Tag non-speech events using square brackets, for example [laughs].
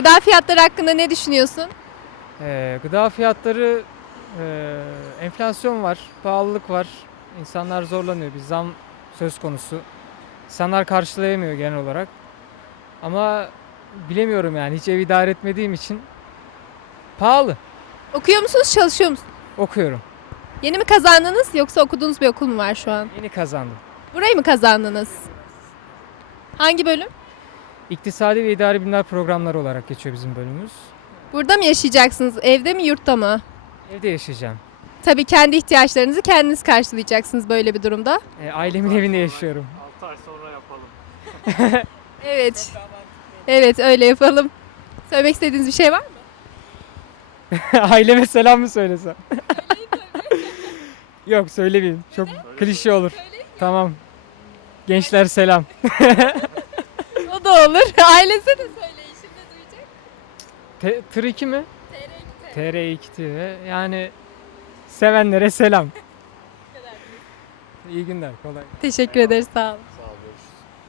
Gıda fiyatları hakkında ne düşünüyorsun? Ee, gıda fiyatları, e, enflasyon var, pahalılık var. İnsanlar zorlanıyor. Bir zam söz konusu. İnsanlar karşılayamıyor genel olarak. Ama bilemiyorum yani hiç ev idare etmediğim için pahalı. Okuyor musunuz, çalışıyor musunuz? Okuyorum. Yeni mi kazandınız yoksa okuduğunuz bir okul mu var şu an? Yeni kazandım. Burayı mı kazandınız? Hangi bölüm? İktisadi ve İdari Bilimler programları olarak geçiyor bizim bölümümüz. Burada mı yaşayacaksınız? Evde mi, yurtta mı? Evde yaşayacağım. Tabii kendi ihtiyaçlarınızı kendiniz karşılayacaksınız böyle bir durumda. E, ailemin evinde yaşıyorum. 6 ay sonra yapalım. [laughs] Evet. Evet öyle yapalım. Söylemek istediğiniz bir şey var mı? [laughs] Aileme selam mı söylesem? [laughs] Yok söylemeyeyim. Çok klişe olur. Tamam. Gençler selam. Da olur. [laughs] Ailesi de söyleyin şimdi duyacak. Te- tır 2 mi? TR2 TV. Yani sevenlere selam. [laughs] İyi günler. Kolay. Teşekkür ederiz sağ olun.